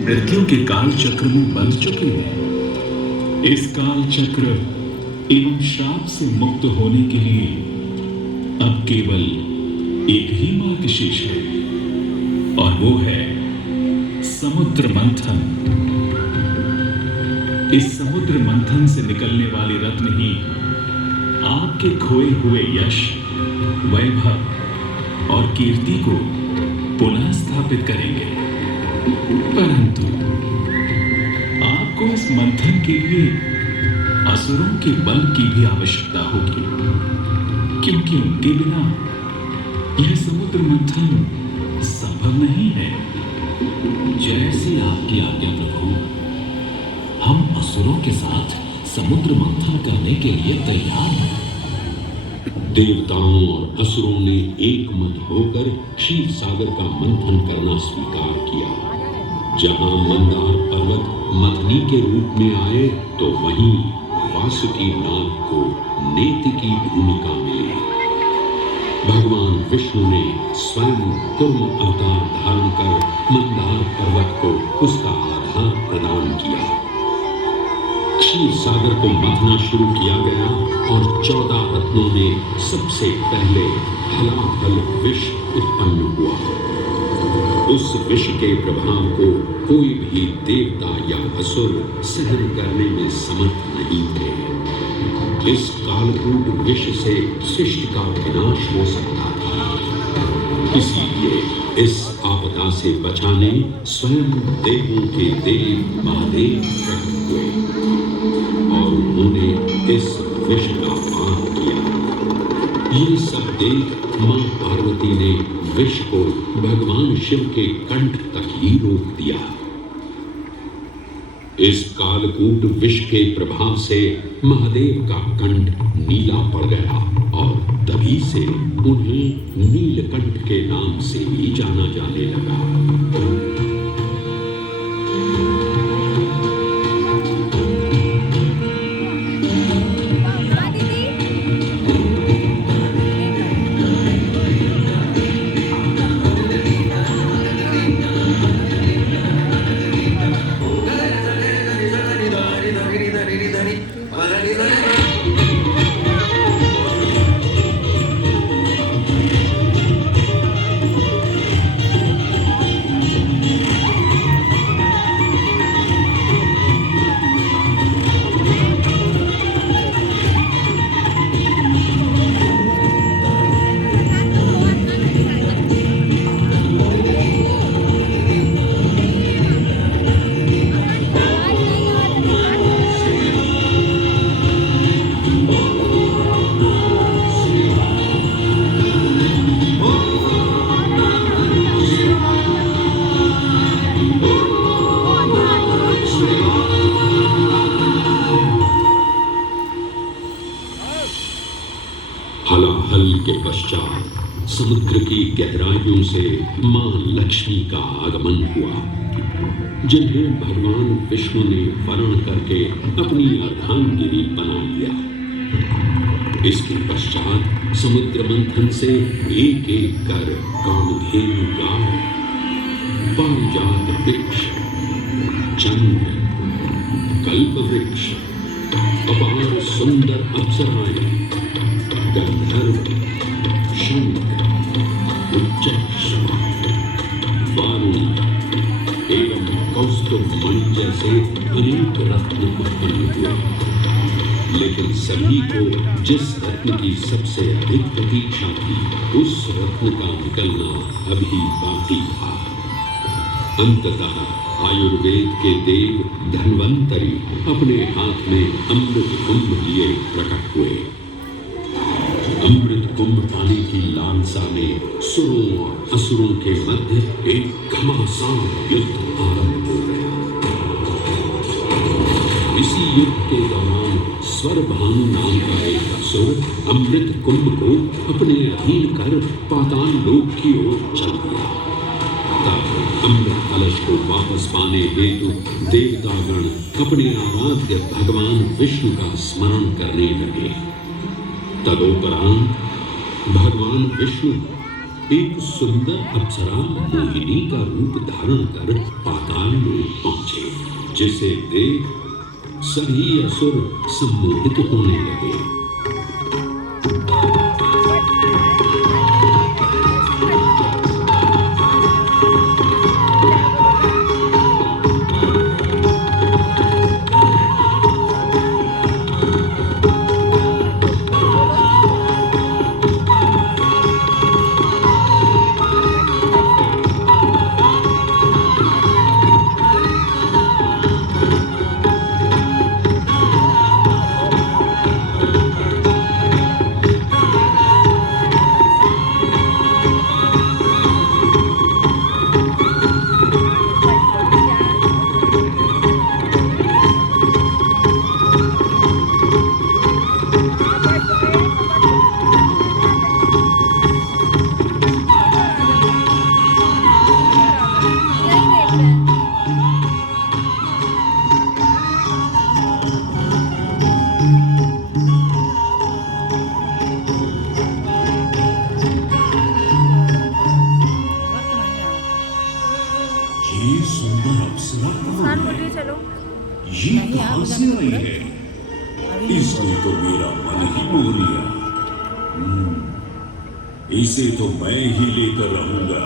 मृत्यु के काल चक्र में बंध चुके हैं। इस काल चक्र एवं श्राप से मुक्त होने के लिए अब केवल एक ही मार्ग शेष है, और वो है समुद्र मंथन। इस समुद्र मंथन से निकलने वाले रत्न ही आपके खोए हुए यश, वैभव और कीर्ति को पुनः स्थापित करेंगे। परंतु आपको इस मंथन के लिए असुरों के बल की भी आवश्यकता होगी, क्योंकि उनके बिना यह समुद्र मंथन संभव नहीं है। जैसी आपकी आज्ञा प्रभु। हम असुरों के साथ समुद्र मंथन करने के लिए तैयार हैं। देवताओं और असुरों ने एक मत होकर क्षीर सागर का मंथन करना स्वीकार किया। जहां मंदार पर्वत मथनी के रूप में आए तो वहीं वासुकी नाग को नेति की भूमिका मिली। भगवान विष्णु ने स्वयं कूर्म अवतार धारण कर मंदार पर्वत को उसका आधार प्रदान किया। क्षीर सागर को मथना शुरू किया गया और 14 रत्नों में सबसे पहले हलाहल विष उत्पन्न हुआ। उस विष के प्रभाव को कोई भी देवता या असुर सहन करने में समर्थ नहीं थे। इस कालकूट विष से सृष्टि का विनाश हो सकता था। इसीलिए इस आपदा से बचाने स्वयं देवों के देव महादेव प्रकट हुए और उन्होंने इस विष का पान किया। ये सब देख मां पार्वती ने विष को भगवान शिव के कंठ तक ही रोक दिया। इस कालकूट विष के प्रभाव से महादेव का कंठ नीला पड़ गया और तभी से उन्हें नीलकंठ के नाम से भी जाना जाने लगा। हलाहल के पश्चात समुद्र की गहराइयों से मां लक्ष्मी का आगमन हुआ, जिन्हें भगवान विष्णु ने वर्ण करके अपनी अर्धांगिनी बना लिया। इसके पश्चात समुद्र मंथन से एक एक कर कामधेनु गाय, पारिजात वृक्ष, चंद्र, कल्प वृक्ष, अपार सुंदर अप्सराएं, गंधर्व, शंख, उच्चैष, वारुणी एवं कौस्तुभ मणि जैसे अनेक रत्न उत्पन्न हुए। लेकिन सभी को जिस रत्न की सबसे अधिक प्रतीक्षा थी, उस रत्न का निकलना अभी बाकी था। अंततः आयुर्वेद के देव धन्वंतरी अपने हाथ में अमृत कुंभ लिए प्रकट हुए। अमृत कुंभ पाने की लालसा में सुरों और असुरों के मध्य एक घमासान युद्ध आरंभ हो गया। इसी युद्ध के दौरान स्वरभानु नाम का एक असुर अमृत कुंभ को अपने अधीन कर पाताल लोक की ओर चल दिया। तब अमृत कलश को वापस पाने हेतु देवतागण अपने आराध्य भगवान विष्णु का स्मरण करने लगे। तदोपरांत भगवान विष्णु एक सुंदर अप्सरा मोहिनी का रूप धारण कर पाताल में पहुंचे, जिसे देख सभी असुर सम्मोहित होने लगे। ये सुंदर अप्सरा कौन है? ये कहां से आई है? इसने तो मेरा मन ही मोह लिया। इसे तो मैं ही लेकर रहूंगा।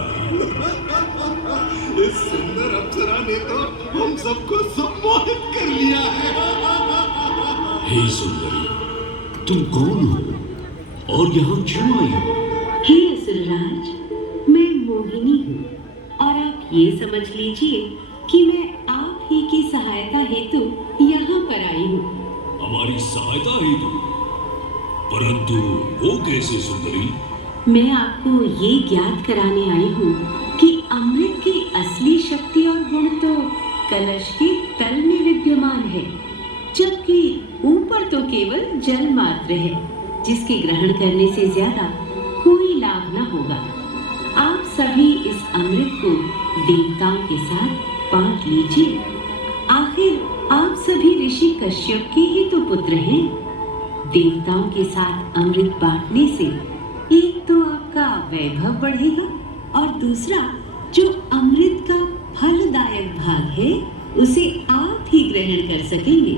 इस सुंदर अप्सरा ने तो हम सबको सम्मोहित कर लिया है। हे सुंदरी, तुम कौन हो और यहाँ क्यों आई हो? हे असुरराज, मैं मोहिनी हूँ और आप ये समझ लीजिए कि मैं आप ही की सहायता हेतु यहाँ पर आई हूँ। हमारी सहायता हेतु? परंतु वो कैसे सुंदरी? मैं आपको ये ज्ञात कराने आई हूँ कि अमृत की असली शक्ति और गुण तो कलश के तल में विद्यमान है, जबकि ऊपर तो केवल जल मात्र है, जिसके ग्रहण करने से ज्यादा कोई लाभ न होगा। आप सभी इस अमृत को देवताओं के साथ बांट लीजिए। आखिर आप सभी ऋषि कश्यप के ही तो पुत्र हैं। देवताओं के साथ अमृत बांटने से एक तो आपका वैभव बढ़ेगा और दूसरा जो अमृत का फलदायक भाग है उसे आप ही ग्रहण कर सकेंगे।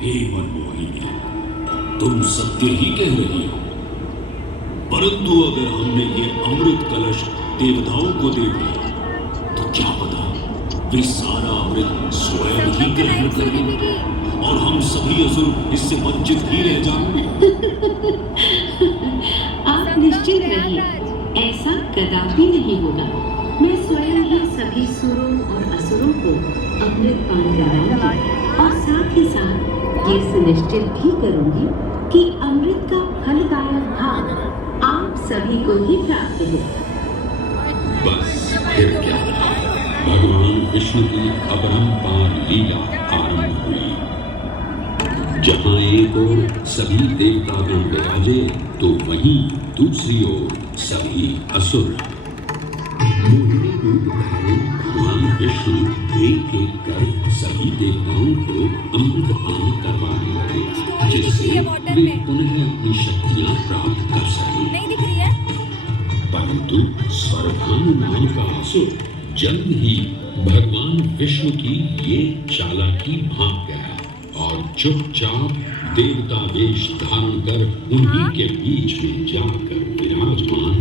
हे मनमोहिनी, तुम सत्य ही कह रही हो, परंतु अगर हमने ये अमृत कलश देवताओं को दे दिया तो क्या पता वे सारा अमृत स्वयं ही ग्रहण कर लें और हम सभी असुर इससे वंचित ही रह जाएंगे। आप निश्चित रहिए, ऐसा कदापि नहीं होगा। मैं स्वयं ही सभी सुरों और असुरों को अमृत पान कराऊंगी और साथ ही साथ ये सुनिश्चित भी करूंगी कि अमृत का फलदायक भाग आप सभी को ही प्राप्त हो। बस फिर क्या था? भगवान विष्णु की अपरंपार लीला आरंभ हुई। जहां एक ओर सभी देवतागण विराजे तो वहीं दूसरी ओर सभी असुर। मोहिनी रूप धारण भगवान विष्णु एक एक कर सभी देवताओं को अमृत पान करवाने लगे, जिससे वे पुनः अपनी शक्तियां प्राप्त कर सकें। परंतु स्वर्भानु नाम का असुर जल्द ही भगवान विष्णु की ये चालाकी भांप गया और चुपचाप देवता वेश धारण कर उन्हीं के बीच में जाकर विराजमान